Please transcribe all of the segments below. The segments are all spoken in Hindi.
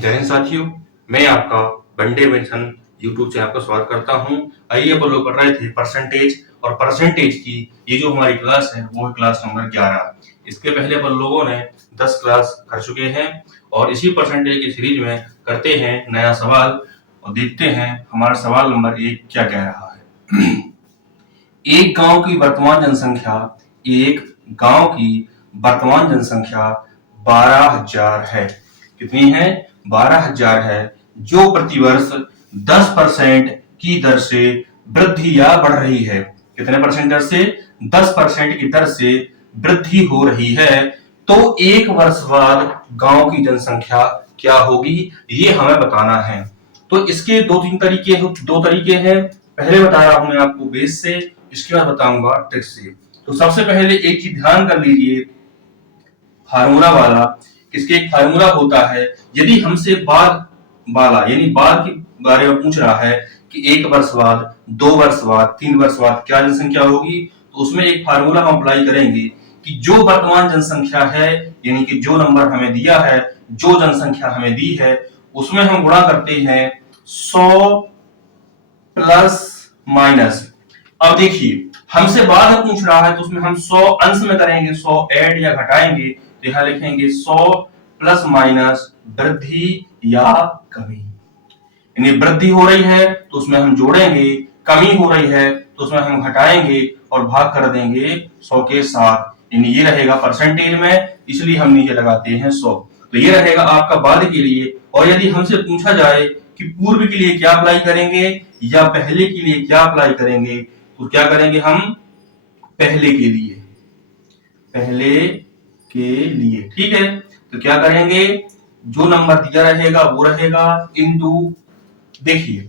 जय हिंद साथियों, मैं आपका वनडे मेथन यूट्यूब चैनल का स्वागत करता हूं। आइए अपन लोग कर रहे थे परसेंटेज और परसेंटेज की ये जो हमारी क्लास है वो है क्लास नंबर 11। इसके पहले अपन लोगों ने 10 क्लास कर चुके हैं और इसी परसेंटेज की सीरीज में करते हैं नया सवाल और देखते हैं हमारा सवाल नंबर 1 क्या कह रहा है। एक गांव की वर्तमान जनसंख्या एक गांव की वर्तमान जनसंख्या 12,000 है। कितनी है? 12,000 है, जो प्रतिवर्ष 10% की दर से वृद्धि या बढ़ रही है। कितने परसेंट दर से? 10% की दर से वृद्धि हो रही है। तो एक वर्ष बाद गांव की जनसंख्या क्या होगी, ये हमें बताना है। तो इसके दो तरीके हैं। पहले बता रहा हूं मैं आपको बेस से, इसके बाद बताऊंगा ट्रिक से। तो सबसे पहले एक चीज ध्यान कर लीजिए, फार्मूला वाला। इसके एक फार्मूला होता है, यदि हमसे बाद वाला यानी बाद के बारे में पूछ रहा है कि 1 वर्ष बाद, 2 वर्ष बाद, 3 वर्ष बाद क्या जनसंख्या होगी, तो उसमें एक फार्मूला हम अप्लाई करेंगे कि जो वर्तमान जनसंख्या है यानी कि जो नंबर हमें दिया है, जो जनसंख्या हमें दी है, उसमें हम गुणा करते हैं 100 प्लस माइनस। अब देखिए हमसे बाद में पूछ रहा है तो उसमें हम 100 अंश में करेंगे, 100 ऐड या घटाएंगे, तो यहां लिखेंगे 100 प्लस माइनस वृद्धि या कमी। यानी वृद्धि हो रही है तो उसमें हम जोड़ेंगे, कमी हो रही है तो उसमें हम घटाएंगे और भाग कर देंगे 100 के साथ। यानी ये रहेगा परसेंटेज में, इसलिए हम नीचे लगाते हैं 100। तो ये रहेगा आपका बाद के लिए। और यदि हमसे पूछा जाए कि पूर्व के लिए क्या अप्लाई करेंगे या पहले के लिए क्या अप्लाई करेंगे, तो क्या करेंगे हम? पहले के लिए, पहले के लिए। ठीक है, तो क्या करेंगे? जो नंबर दिया रहेगा वो रहेगा इनटू। देखिए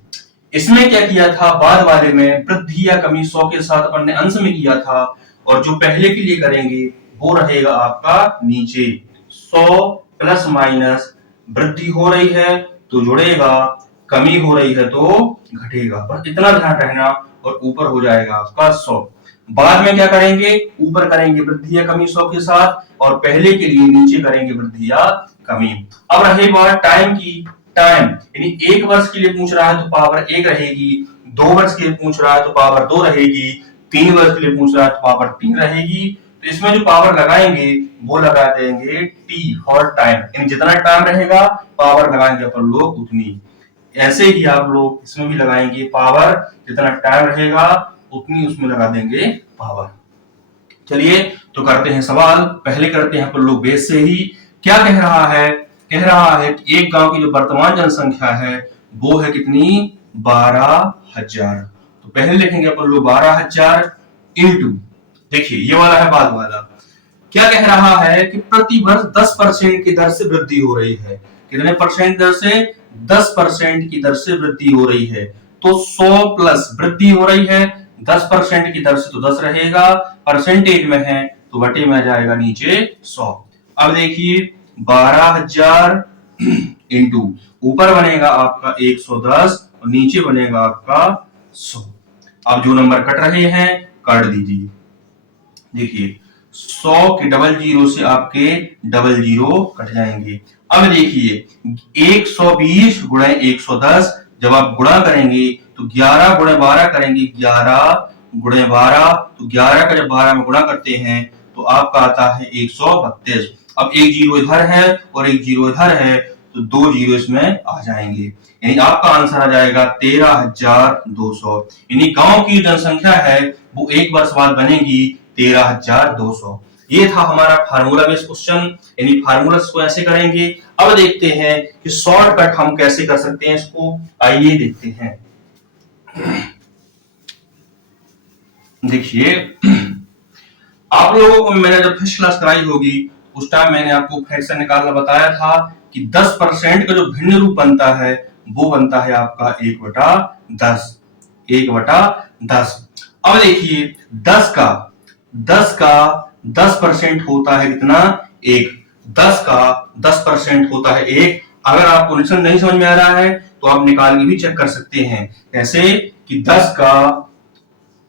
इसमें क्या किया था, बाद वाले में वृद्धि या कमी 100 के साथ अपन ने अंश में किया था, और जो पहले के लिए करेंगे वो रहेगा आपका नीचे। 100 प्लस माइनस वृद्धि हो रही है तो जुड़ेगा, कमी हो रही है तो घटेगा। बस इतना ध्यान रखना, और ऊपर हो जाएगा आपका 100। बाद में क्या करेंगे? ऊपर करेंगे वृद्धि या कमी 100 के साथ, और पहले के लिए नीचे करेंगे वृद्धि या कमी। अब रही बात टाइम की। टाइम यानी 1 वर्ष के लिए पूछ रहा है तो पावर 1 रहेगी, 2 वर्ष के लिए पूछ रहा है तो पावर 2 रहेगी, 3 वर्ष के लिए पूछ रहा है तो पावर 3 रहेगी। तो इसमें जो पावर लगाएंगे वो लगा देंगे टी फॉर टाइम, यानी जितना टाइम रहेगा पावर लगाएंगे अपन लोग उतनी। ऐसे ही आप लोग इसमें भी लगाएंगे पावर, जितना टाइम रहेगा उतनी उसमें लगा देंगे पावर। चलिए तो करते हैं सवाल। पहले करते हैं अपन लोग बेस से ही। क्या कह रहा है? कह रहा है कि एक गांव की जो वर्तमान जनसंख्या है वो है कितनी? 12,000। तो पहले लिखेंगे अपन लोग 12,000 इंटू, देखिए ये वाला है बाद वाला। क्या कह रहा है कि प्रति वर्ष 10% की दर से वृद्धि हो रही है। कितने परसेंट दर से? 10% की दर से वृद्धि हो रही है। तो 100 प्लस वृद्धि हो रही है 10% की दर से, तो 10 रहेगा, परसेंटेज में है तो बटे में आ जाएगा नीचे 100। अब देखिए 12,000 इंटू ऊपर बनेगा आपका 110 और नीचे बनेगा आपका 100। अब जो नंबर कट रहे हैं काट दीजिए। देखिए 100 के डबल जीरो से आपके डबल जीरो कट जाएंगे। अब देखिए 120 गुणे 110, जब आप गुणा करेंगे तो 11 गुणे 12 करेंगे, 11 गुणे 12, तो 11 का जब 12 में गुणा करते हैं तो आपका आता है 132। अब एक जीरो इधर है और एक जीरो इधर है, तो 2 जीरो इसमें आ जाएंगे, यानी आपका आंसर आ जाएगा 13,200। यानी गांव की जनसंख्या है वो 1 वर्ष बाद बनेगी 13,200। ये था हमारा फार्मूला बेस्ड क्वेश्चन, यानी फार्मूला को ऐसे करेंगे। अब देखते हैं कि शॉर्टकट हम कैसे कर सकते हैं इसको, आइए देखते हैं। देखिए आप लोगों को मैंने जब फर्स्ट क्लास कराई होगी उस टाइम मैंने आपको फ्रैक्शन निकालना बताया था कि 10% का जो भिन्न रूप बनता है वो बनता है आपका 1/10, 1/10। अब देखिए 10 का 10% होता है कितना? 1। 10 का 10% होता है 1। अगर आपको निशान नहीं समझ में आ रहा है तो आप निकाल के भी चेक कर सकते हैं। कैसे कि 10 का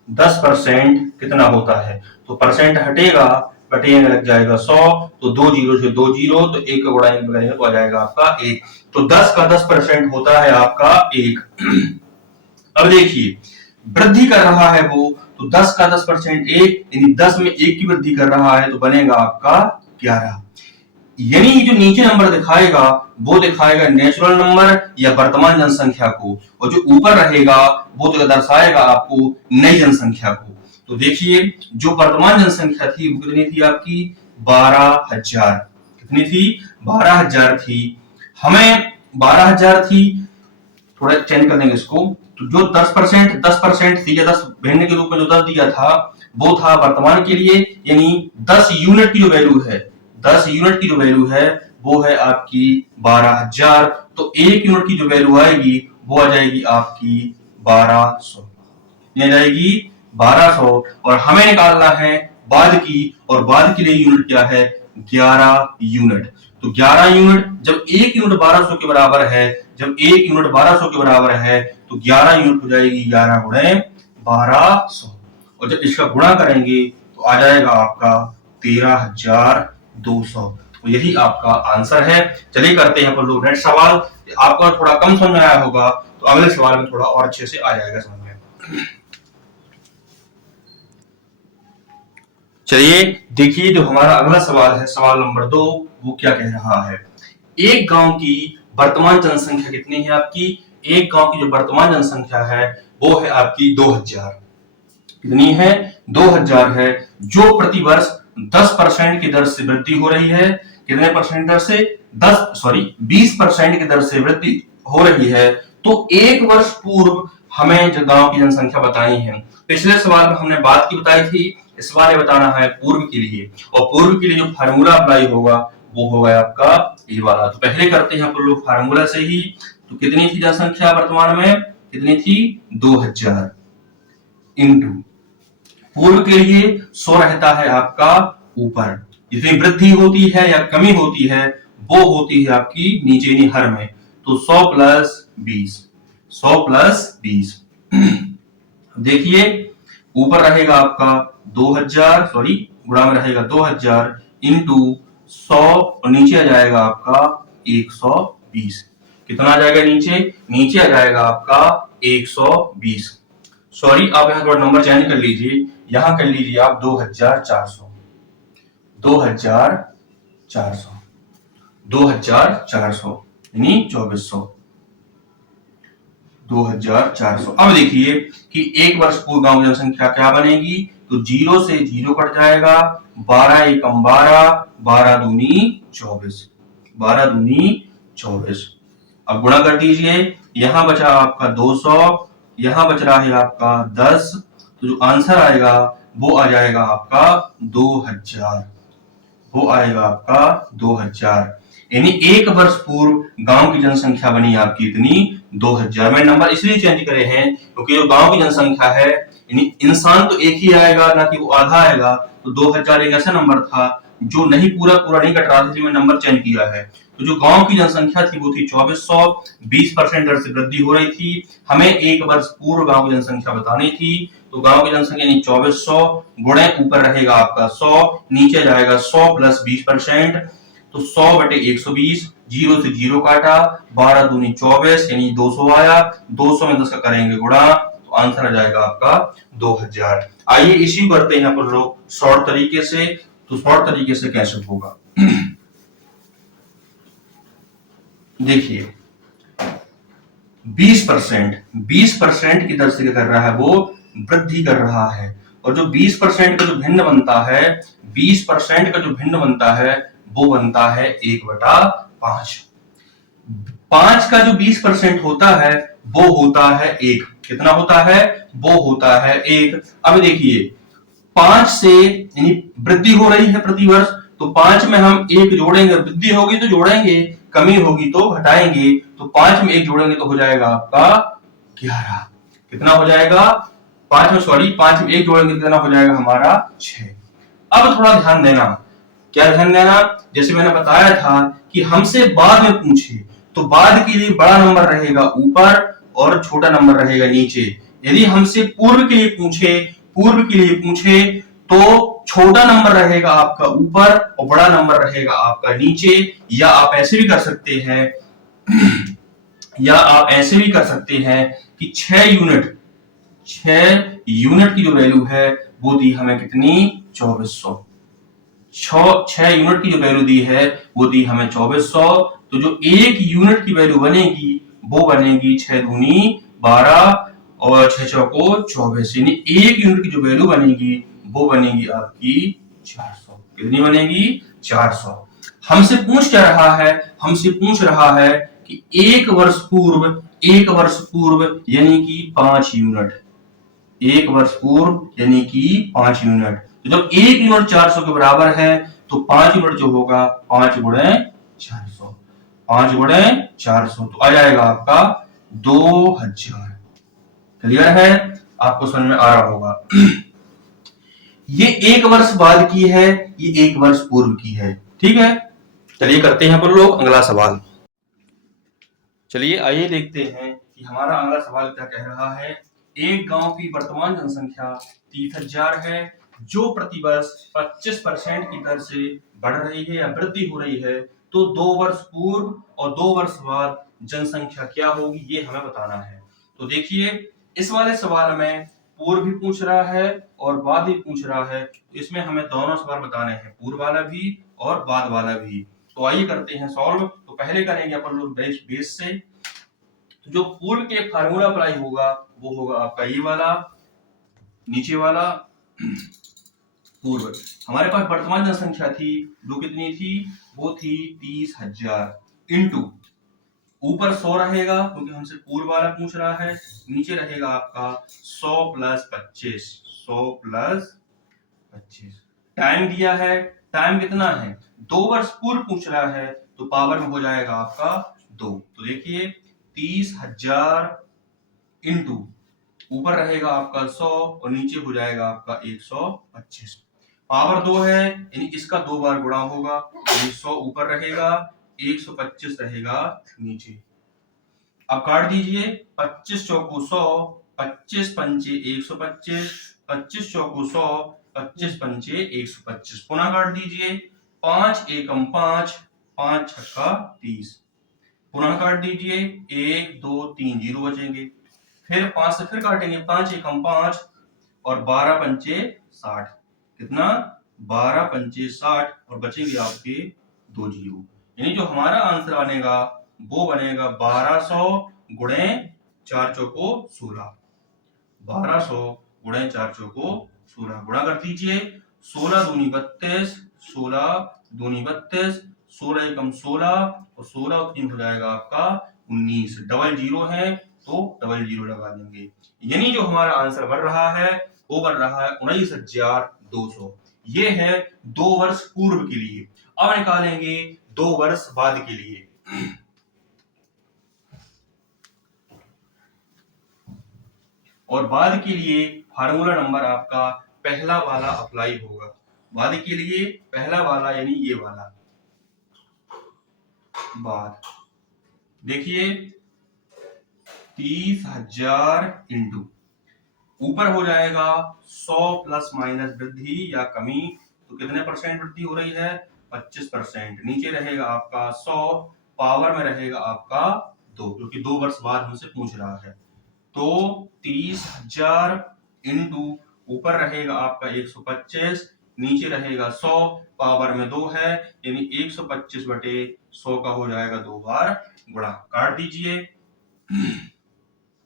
10% कितना होता है, तो परसेंट हटेगा, बटे में लग जाएगा 100, तो 2 जीरो से 2 जीरो, तो 1 का गुणा में करेंगे तो आ जाएगा आपका 1। तो 10 का 10% होता है आपका 1। अब देखिए वृद्धि कर रहा है वो, तो 10 का 10% 1, यानी 10 में 1 की वृद्धि कर रहा है, तो बनेगा आपका 11। यानी जो नीचे नंबर दिखाएगा वो दिखाएगा नेचुरल नंबर या वर्तमान जनसंख्या को, और जो ऊपर रहेगा वो तो दर्शाएगा आपको नई जनसंख्या को। तो देखिए जो वर्तमान जनसंख्या थी वो कितनी थी आपकी 12,000। कितनी थी 12,000 थी। हमें 12,000 थी, थोड़ा चेंज कर देंगे इसको, तो जो 10% थी या 10 भिन्न के रूप में जो 10 दिया था वो था वर्तमान के लिए, यानी 10 यूनिट की जो वैल्यू है, 10 यूनिट की जो वैल्यू है वो है आपकी 12,000। तो 1 यूनिट की जो वैल्यू आएगी वो आ जाएगी आपकी 1200, ये जाएगी 1200। और हमें निकालना है बाद की, और बाद के लिए यूनिट क्या है 11 यूनिट। तो 11 यूनिट, जब 1 यूनिट 1200 के बराबर है, जब 1 यूनिट 1200 के बराबर है तो 11 यूनिट हो जाएगी 11 गुणे 1200, और जब इसका गुणा करेंगे तो आ जाएगा आपका 13,200। तो यही आपका आंसर है। चलिए करते हैं अपन लोग नेक्स्ट सवाल। आपका थोड़ा कम समझ में आया होगा तो अगले सवाल में थोड़ा और अच्छे से आ जाएगा समझ में। चलिए देखिए जो हमारा अगला सवाल है, सवाल नंबर 2, वो क्या कह रहा है। एक गांव की वर्तमान जनसंख्या कितनी है आपकी, एक गांव की जो वर्तमान जनसंख्या है वो है आपकी 2000। कितनी है 2000 है, जो प्रति वर्ष 10% की दर से वृद्धि हो रही है। कितने परसेंट दर से 20% की दर से वृद्धि हो रही है। तो एक वर्ष पूर्व हमें जो गांव की जनसंख्या बतानी है, पिछले सवाल में हमने बात की बताई थी, इस बार बताना है पूर्व के लिए, और पूर्व के लिए जो फार्मूला अप्लाई होगा वो होगा आपका ये वाला। तो पहले करते हैं अपन लोग फार्मूला से ही। तो कितनी थी जनसंख्या वर्तमान में, कितनी थी 2000 इंटू पूर्व के लिए 100 रहता है आपका ऊपर, जितनी वृद्धि होती है या कमी होती है वो होती है आपकी नीचे नहीं हर में, तो 100 प्लस 20, 100 प्लस 20। देखिए ऊपर रहेगा आपका 2000, सॉरी गुणा में रहेगा 2000 इंटू 100, और नीचे आ जाएगा आपका 120। कितना आ जाएगा नीचे, नीचे आ जाएगा आपका 120। सॉरी आप यहां थोड़ा नंबर चेंज कर लीजिए, यहां कर लीजिए आप 2400, 2400, 2400 यानी 2400, 2400। अब देखिए कि एक वर्ष पूर्व गांव जनसंख्या क्या बनेगी, तो 0 से 0 कट जाएगा, 12 एकम 12, 12 दूनी 24, 12 दूनी 24। अब गुणा कर दीजिए, यहां बचा आपका 200, यहां बच रहा है आपका 10, तो जो आंसर आएगा वो आ जाएगा आपका 2000, वो आएगा आपका 2000। यानी एक वर्ष पूर्व गांव की जनसंख्या बनी आपकी इतनी 2000। मैं नंबर इसलिए चेंज करे हैं क्योंकि जो गांव की जनसंख्या है, यानी इंसान तो एक ही आएगा ना कि वो आधा आएगा, तो 2000 एक ऐसा नंबर था जो नहीं पूरा नहीं कट रहा था, इसलिए मैं नंबर चेंज किया है। तो जो गांव की जनसंख्या थी वो थी 2400, 20% दर से वृद्धि हो रही थी। हमें एक वर्ष पूर्व गांव की जनसंख्या बतानी थी, तो गांव की जनसंख्या यानी 2400 गुणे ऊपर रहेगा आपका 100, नीचे जाएगा 100 प्लस 20%, तो 100 बटे 120, 0 से 0 काटा, 12 दूनी 24 यानी 200 आया, 200 में 10 का करेंगे गुणा, तो आंसर आ जाएगा आपका 2000। आइए इसी करते हैं अपन लोग शॉर्ट तरीके से। तो शॉर्ट तरीके से कैसे होगा देखिए 20% की दर से क्या कर रहा है, वो वृद्धि कर रहा है। और जो 20% का जो भिन्न बनता है, 20% का जो भिन्न बनता है वो बनता है 1/5। 5 का जो 20% होता है वो होता है 1। कितना होता है, वो होता है 1। अब देखिए 5 से यानी वृद्धि हो रही है प्रति वर्ष, तो 5 में हम 1 जोड़ेंगे, वृद्धि होगी तो जोड़ेंगे, कमी होगी तो घटाएंगे, तो 5 में 1 जोड़ेंगे तो हो जाएगा आपका 11। कितना हो जाएगा 5 में 1 जोड़ेंगे कितना हो जाएगा हमारा 6। अब थोड़ा ध्यान देना, क्या ध्यान देना, जैसे मैंने बताया था कि हमसे बाद में पूछे तो बाद के लिए बड़ा नंबर रहेगा ऊपर और छोटा नंबर रहेगा नीचे। यदि हमसे पूर्व के लिए पूछे तो छोटा नंबर रहेगा आपका ऊपर और बड़ा नंबर रहेगा आपका नीचे, या आप ऐसे भी कर सकते हैं कि 6 यूनिट की जो वैल्यू है वो दी हमें कितनी 2400। 6 यूनिट की जो वैल्यू दी है वो दी हमें 2400। तो जो 1 यूनिट की वैल्यू बनेगी वो बनेगी 6 दूनी 12 और 6 चौको 24, यानी 1 यूनिट की जो वैल्यू बनेगी वो बनेगी आपकी 400। कितनी बनेगी 400। हमसे पूछ क्या रहा है, हमसे पूछ रहा है कि 1 वर्ष पूर्व यानी कि 5 यूनिट, 1 वर्ष पूर्व यानी कि 5 यूनिट। तो जब 1 यूनिट 400 के बराबर है तो 5 यूनिट जो होगा 5 गुणे 400, 5 गुणे 400 तो आ जाएगा आपका 2000। क्लियर है, आपको समझ में आ रहा होगा। ये 1 वर्ष बाद की है, ये 1 वर्ष पूर्व की है। ठीक है, चलिए करते हैं अपन लोग अगला सवाल। चलिए आइए देखते हैं कि हमारा अगला सवाल क्या कह रहा है। एक गांव की वर्तमान जनसंख्या 30,000 है, जो प्रतिवर्ष 25% की दर से बढ़ रही है या वृद्धि हो रही है, तो 2 वर्ष पूर्व और 2 वर्ष बाद जनसंख्या क्या होगी, ये हमें बताना है। तो देखिए, इस वाले सवाल में पूर्व भी पूछ रहा है और बाद भी पूछ रहा है, तो इसमें हमें दोनों सवाल बताने हैं, पूर्व वाला भी और बाद वाला भी। तो आइए करते हैं सॉल्व। तो पहले करेंगे अपन लोग बेस से। तो जो पूर्व के फार्मूला अप्लाई होगा वो होगा आपका ये वाला, नीचे वाला पूर्व। हमारे पास वर्तमान जनसंख्या थी जो कितनी थी, वो थी 30,000 इंटू ऊपर 100 रहेगा क्योंकि हमसे पूर्व वाला पूछ रहा है, नीचे रहेगा आपका 100 प्लस 25, 100 प्लस 25। टाइम दिया है, टाइम कितना है 2 वर्ष पूर्व पूछ रहा है, तो पावर में हो जाएगा आपका 2। तो देखिए 30,000 इंटू ऊपर रहेगा आपका 100 और नीचे हो जाएगा आपका 125। पावर 2 है यानी इसका 2 बार गुणा होगा, 100 ऊपर रहेगा 125 रहेगा नीचे। अब काट दीजिए, 25 चौको 100, 25 पंचे 125, 25 चौको 100, 25 पंचे 125। पुनः काट दीजिए, 5 एकम 5, 5 छक्का 30। पुनः काट दीजिए, 1 2 3 जीरो बचेंगे। फिर 5 से फिर काटेंगे, 5 एकम 5 और 12 पंचे 60। कितना 12 पंचे 60 और बचेंगे आपके 2 जीरो। यानी जो हमारा आंसर बनेगा वो बनेगा 1200 गुणे 4 चौको 16। 1200 गुणे 4 चौको 16 गुणा कर दीजिए, 16 दूनी 32, 16 दूनी 32, 16 एकम 16 और 16 और 3 हो जाएगा आपका 19। डबल जीरो है तो डबल जीरो लगा देंगे। यानी जो हमारा आंसर बन रहा है वो बन रहा है 19,200। ये है 2 वर्ष पूर्व के लिए। अब निकालेंगे 2 वर्ष बाद के लिए। और बाद के लिए फार्मूला नंबर आपका पहला वाला अप्लाई होगा। बाद के लिए पहला वाला यानी ये वाला बाद। देखिए 30,000 इंटू ऊपर हो जाएगा 100 प्लस माइनस वृद्धि या कमी, तो कितने परसेंट वृद्धि हो रही है 25%। नीचे रहेगा आपका 100, पावर में रहेगा आपका 2 क्योंकि 2 वर्ष बाद हमसे पूछ रहा है। तो 30,000 इंटू ऊपर रहेगा आपका 125, नीचे रहेगा 100, पावर में 2 है यानी 125 बटे 100 का हो जाएगा 2 बार गुणा। काट दीजिए,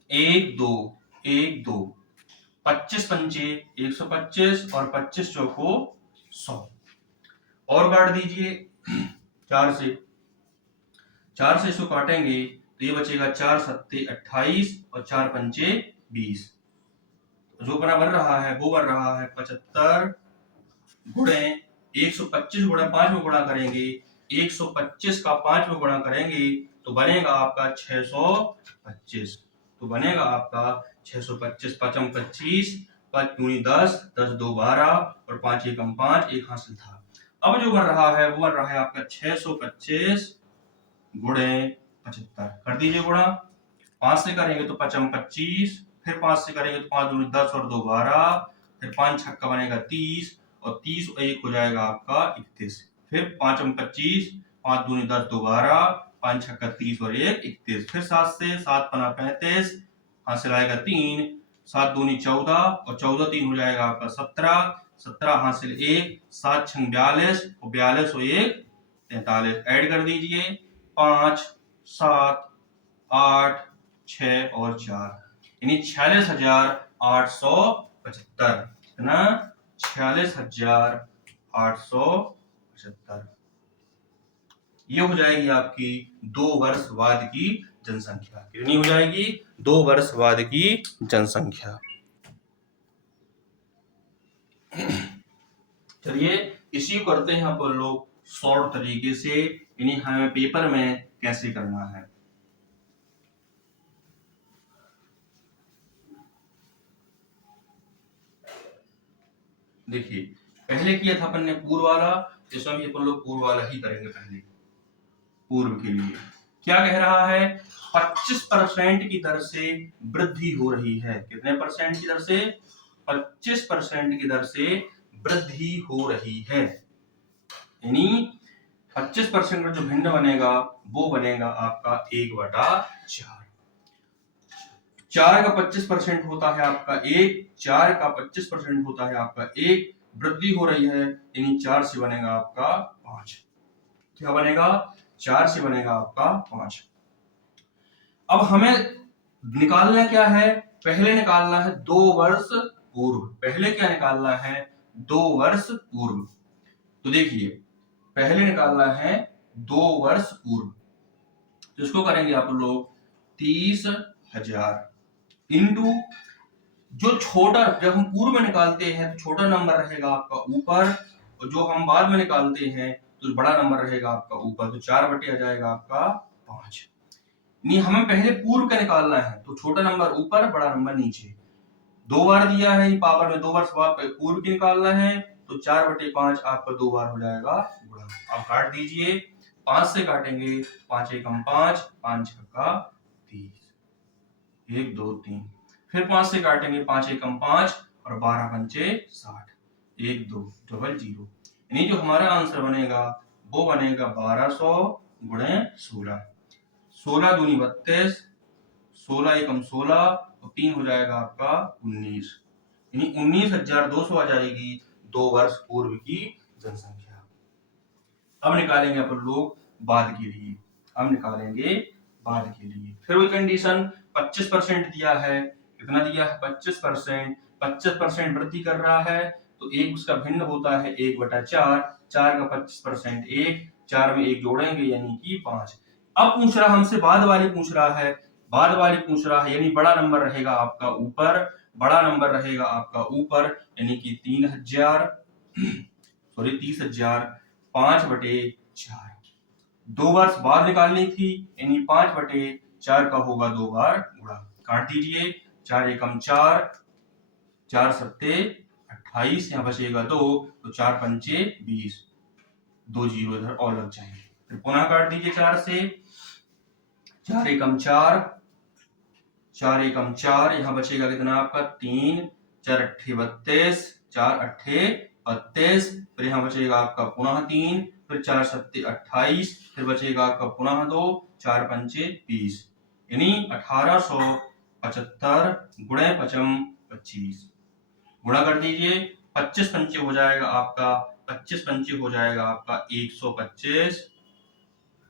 1 2 1 2, 25 पंचे 125 और 25 चौको 100 और काट दीजिए। 4 से इसको काटेंगे तो ये बचेगा 4 सत्ते 28 और 4 पंचे 20। जो बना बन रहा है वो बन रहा है 75 गुणे 125 गुणे 5 में गुणा करेंगे, 125 का 5 में गुणा करेंगे तो बनेगा आपका 625। तो बनेगा आपका 625, 5 25, 5 दूनी 10, 10 2 12 और 5 एकम 5, एक हासिल था। अब जो बन रहा है वो बन रहा है आपका 625 गुणे 75। कर दीजिए गुणा, 5 से करेंगे तो 5 25, फिर 5 से करेंगे तो 5 दूनी 10 और 2 12, फिर 5 छक्का बनेगा 30 और 30 और 1 हो जाएगा आपका 31। फिर 5 और 25, 5 दूनी 10, 2 12, 5 छक्का 30 और 1 31। फिर 7 से 7 पना 35, हासिल आएगा 3, 7 दूनी 14 और 14 3 हो जाएगा आपका 17, 17 हासिल 1, 7 छंग 42 और 42 और 1 43। ऐड कर दीजिए 5 7 8 6 और 4, यानी 46,875। कितना? 46,875। ये हो जाएगी आपकी 2 वर्ष बाद की जनसंख्या। कितनी हो जाएगी? 2 वर्ष बाद की जनसंख्या। चलिए इसी को करते हैं अपन लोग शॉर्ट तरीके से, यानी हमें पेपर में कैसे करना है। देखिए पहले किया था अपन ने पूर्व वाला, इसमें भी अपन लोग पूर्व वाला ही करेंगे। पहले पूर्व के लिए क्या कह रहा है? 25% की दर से वृद्धि हो रही है। कितने परसेंट की दर से? 25% की दर से वृद्धि हो रही है, यानी 25% का जो भिन्न बनेगा वो बनेगा आपका 1/4। 4 का 25% होता है आपका 1, 4 का 25% होता है आपका 1, वृद्धि हो रही है यानी 4 से बनेगा आपका 5। क्या बनेगा? 4 से बनेगा आपका 5। अब हमें निकालना क्या है? पहले निकालना है 2 वर्ष पूर्व। पहले क्या निकालना है? 2 वर्ष पूर्व। तो देखिए पहले निकालना है 2 वर्ष पूर्व, तो इसको करेंगे आप लोग 30,000 इंटू जो छोटा, जब हम पूर्व में निकालते हैं तो छोटा नंबर रहेगा आपका ऊपर, और जो हम बाद में निकालते हैं तो बड़ा नंबर रहेगा आपका ऊपर। तो 4 बटे आ जाएगा आपका 5। नहीं, हमें पहले पूर्व का निकालना है तो छोटा नंबर ऊपर, बड़ा नंबर नीचे। 2 बार दिया है पावर में, 2 बार बाद पूर्व की निकालना है तो 4 बटे 5 आपका 2 बार हो जाएगा गुणा। अब काट दीजिए, 5 से काटेंगे, 5 एकम 5, 5 छक्का 30, 1 2 3। फिर 5 से काटेंगे, 5 एकम 5 और 12 पंचे 60, 1 2 डबल 0। यानी जो हमारा आंसर बनेगा वो बनेगा 1200 गुणे 16। 16 दूनी 32, 16 एकम 16 और 3 हो जाएगा आपका 19, यानी 19,200 आ जाएगी 2 वर्ष पूर्व की जनसंख्या। अब निकालेंगे अपन लोग बाद के लिए। अब निकालेंगे बाद के लिए। फिर वही कंडीशन, 25% दिया है। कितना दिया है? 25%। 25% वृद्धि कर रहा है तो एक उसका भिन्न होता है 1/4। 4 का 25% 1, 4 में 1 जोड़ेंगे यानी कि 5। अब पूछ रहा हमसे बाद वाली पूछ रहा है, बाद वाली पूछ रहा है यानी बड़ा नंबर रहेगा आपका ऊपर, बड़ा नंबर रहेगा आपका ऊपर, यानी कि 3,000 सॉरी 30,000। 5/4 2 वर्ष बाद निकालनी थी, यानी 5/4 का होगा 2 बार गुणा। काट दीजिए, 4 एकम 4, 4 सत्ते 28, यहाँ बचेगा 2 तो 4 पंचे 20, 2 0 इधर और लग जाएंगे। फिर पुनः काट दीजिए 4 से, 4 एकम 4, 4 एकम 4, यहाँ बचेगा कितना आपका 3, 4 अट्ठे 32, 4 अट्ठे 32। फिर यहाँ बचेगा आपका पुनः 3, फिर 4 सत्ते 28, फिर बचेगा आपका पुनः 2, 4 पंचे 20, यानी 1875 गुणे 25। गुणा कर दीजिए, 25 पंचे हो जाएगा आपका, 25 पंचे हो जाएगा आपका 125,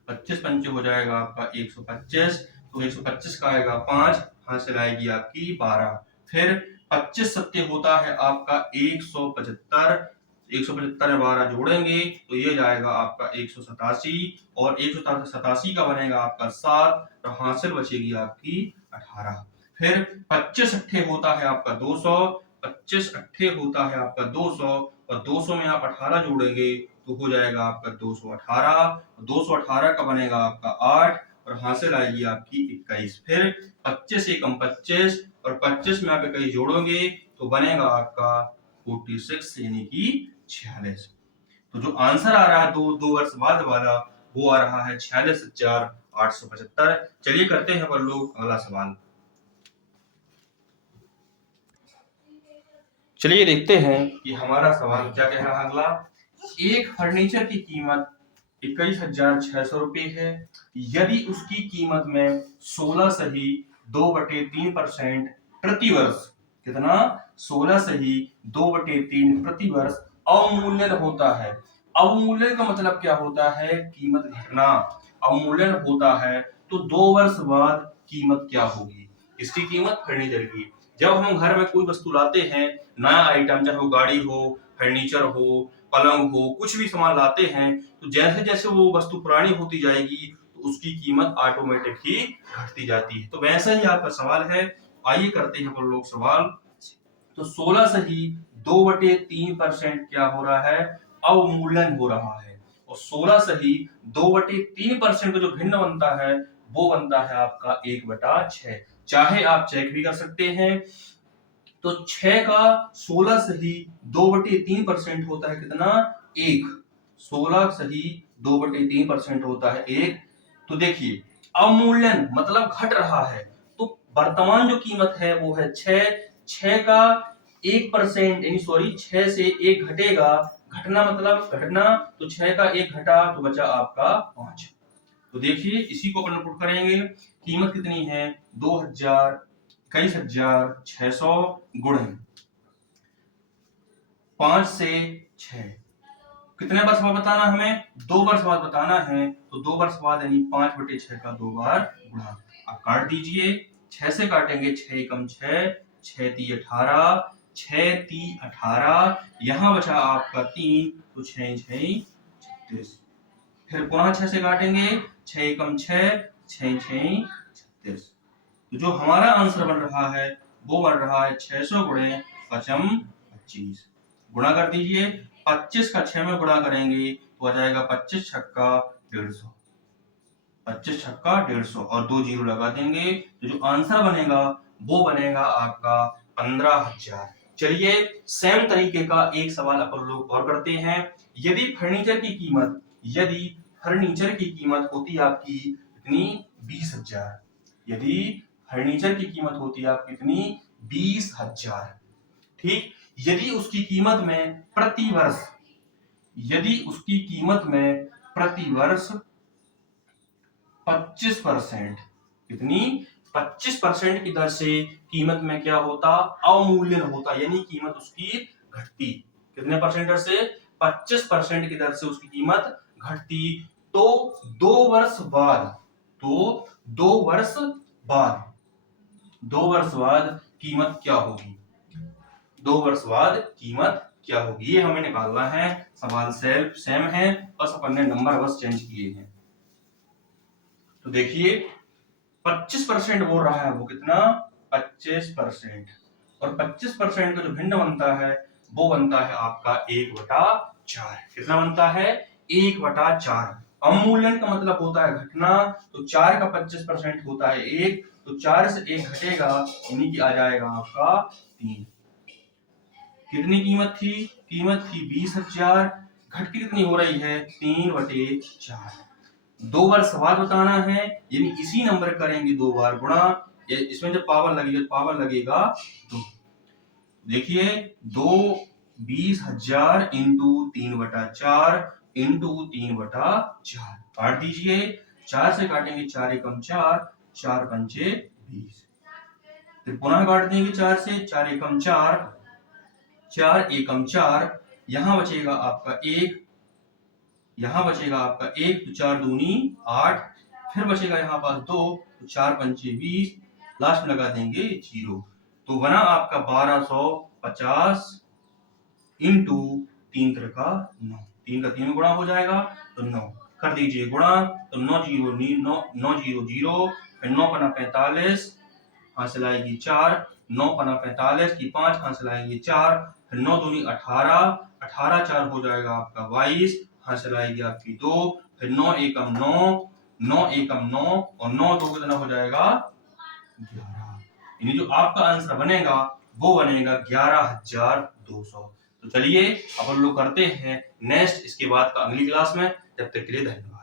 25 पंचे हो जाएगा आपका 125। तो 125 का आएगा 5, हासिल आएगी आपकी 12। फिर 25 सत्ते होता है आपका 175, 175 में 12 जोड़ेंगे तो ये जाएगा आपका 187, और 187 का बनेगा आपका 7, तो हासिल बचेगी आपकी 18। फिर 25 अट्ठे होता है आपका 200, 25 अट्ठे होता है आपका 200, और 200 में आप 18 जोड़ेंगे तो हो जाएगा आपका 218, 218 का बनेगा आपका 8, और हासिल आएगी आपकी 21। फिर 25 एकम 25, और 25 में आप 21 जोड़ोगे तो बनेगा आपका 46, यानी कि 46। तो जो आंसर आ रहा है 2 वर्ष बाद वाला, वो आ रहा है 46,875। चलिए करते हैं पर लोग अगला सवाल। चलिए देखते हैं कि हमारा सवाल क्या कह रहा है अगला। एक फर्नीचर की कीमत 21,600 रुपये है। यदि उसकी कीमत में 16 सही 2/3% प्रतिवर्ष, कितना, 16 सही 2/3 प्रतिवर्ष अवमूल्यन होता है। अवमूल्यन का मतलब क्या होता है? कीमत घटना। अवमूल्यन होता है तो 2 वर्ष बाद कीमत क्या होगी? इसकी कीमत फर्नीचर की। जब हम घर में कोई वस्तु लाते हैं, नया आइटम, चाहे वो गाड़ी हो, फर्नीचर हो, पलंग हो, कुछ भी सामान लाते हैं, तो जैसे जैसे वो वस्तु पुरानी होती जाएगी तो उसकी कीमत ऑटोमेटिक ही घटती जाती है। तो वैसा ही आपका सवाल है। आइए करते हैं हम लोग सवाल। तो 16 से ही 2/3% क्या हो रहा है? अवमूल्यन हो रहा है। और 16 से ही 2/3% का जो भिन्न बनता है वो बनता है आपका 1/6। चाहे आप चेक भी कर सकते हैं। तो 6 का 16 सही 2/3% होता है कितना? 1। 16 सही 2/3% होता है 1। तो देखिए, अवमूल्यन मतलब घट रहा है, तो वर्तमान जो कीमत है वो है 6। 6 का 1% यानी सॉरी 6 से 1 घटेगा, घटना मतलब घटना, तो 6 का 1 घटा तो बचा आपका 5। तो देखिए इसी को अपन पुट करेंगे। कीमत कितनी है? 21,600 गुणे 5 से 6। कितने वर्ष बाद बताना हमें? 2 वर्ष बाद बताना है। तो 2 वर्ष बाद यानी 5/6 का 2 बार गुणा। आप काट दीजिए। 6 से काटेंगे 6 एकम 6, 6 ती 18, 6 ती 18, यहाँ बचा आपका 3, तो 6 6 36। फिर पुनः 6 से काटेंगे, 6 एकम 6, 6 6 36। तो जो हमारा आंसर बन रहा है वो बन रहा है 600 गुणे 25। गुणा कर दीजिए। 25 का 6 में गुणा करेंगे तो आ जाएगा 25 छक्का 150। 25 छक्का 150 और 2 जीरो लगा देंगे तो जो आंसर बनेगा वो बनेगा आपका 15,000। चलिए सेम तरीके का एक सवाल अपन लोग और करते हैं। यदि फर्नीचर की कीमत होती आपकी कितनी? 20,000। यदि फर्नीचर की कीमत होती है आपकी कितनी? 20,000। ठीक। यदि उसकी कीमत में प्रतिवर्ष 25%, कितनी? 25% की दर से कीमत में क्या होता? अवमूल्यन होता, यानी कीमत उसकी घटती। कितने परसेंट दर से? 25% की दर से उसकी कीमत घटती। तो 2 वर्ष बाद, तो 2 वर्ष बाद कीमत क्या होगी? 2 वर्ष बाद कीमत क्या होगी, ये हमें निकालना है। सवाल सेम है, बस अपन ने नंबर बस चेंज किए हैं। तो देखिए 25% बोल रहा है वो कितना? 25%। और 25% का जो भिन्न बनता है वो बनता है आपका 1/4। कितना बनता है? 1/4। अवमूल्यन का मतलब होता है घटना, तो 4 का 25% होता है 1, तो 4 से 1 घटेगा यानी कि आ जाएगा आपका 3। कितनी कीमत थी? कीमत थी 20,000, घट के कितनी हो रही है? 3/4। 2 वर्ष बाद बताना है, यानी इसी नंबर करेंगे 2 बार गुणा। इसमें जब पावर लगेगा तो देखिए 20,000 इंटू 3/4 इंटू 3/4 काट दीजिए। 4 से काटेंगे 4 एकम 4, 4 पंचे 20। फिर पुनः काट देंगे 4 से, 4 एकम 4, 4 एकम 4, यहाँ बचेगा आपका 1, यहाँ बचेगा आपका 1, तो 4 दूनी 8, फिर बचेगा यहाँ पास 2, तो 4 पंचे 20, लास्ट में लगा देंगे 0। तो बना आपका 1250 इंटू 3 का 9, 3 का 3 में गुणा हो जाएगा तो 9 कर दीजिए गुणा। तो 9 0 0, फिर 9 पना 45, हासिल आएगी 4, 9 पना 45 की 5 हासिल आएगी 4, फिर 9 दूनी 18, 18 4 हो जाएगा आपका 22, हासिल आएगी आपकी 2, फिर 9 एकम 9, 9 एकम 9 और 9 2 कितना हो जाएगा? 11। यानी जो आपका आंसर बनेगा वो बनेगा 11,200। तो चलिए अब हम लोग करते हैं नेक्स्ट इसके बाद का अगली क्लास में। तब तक के लिए धन्यवाद।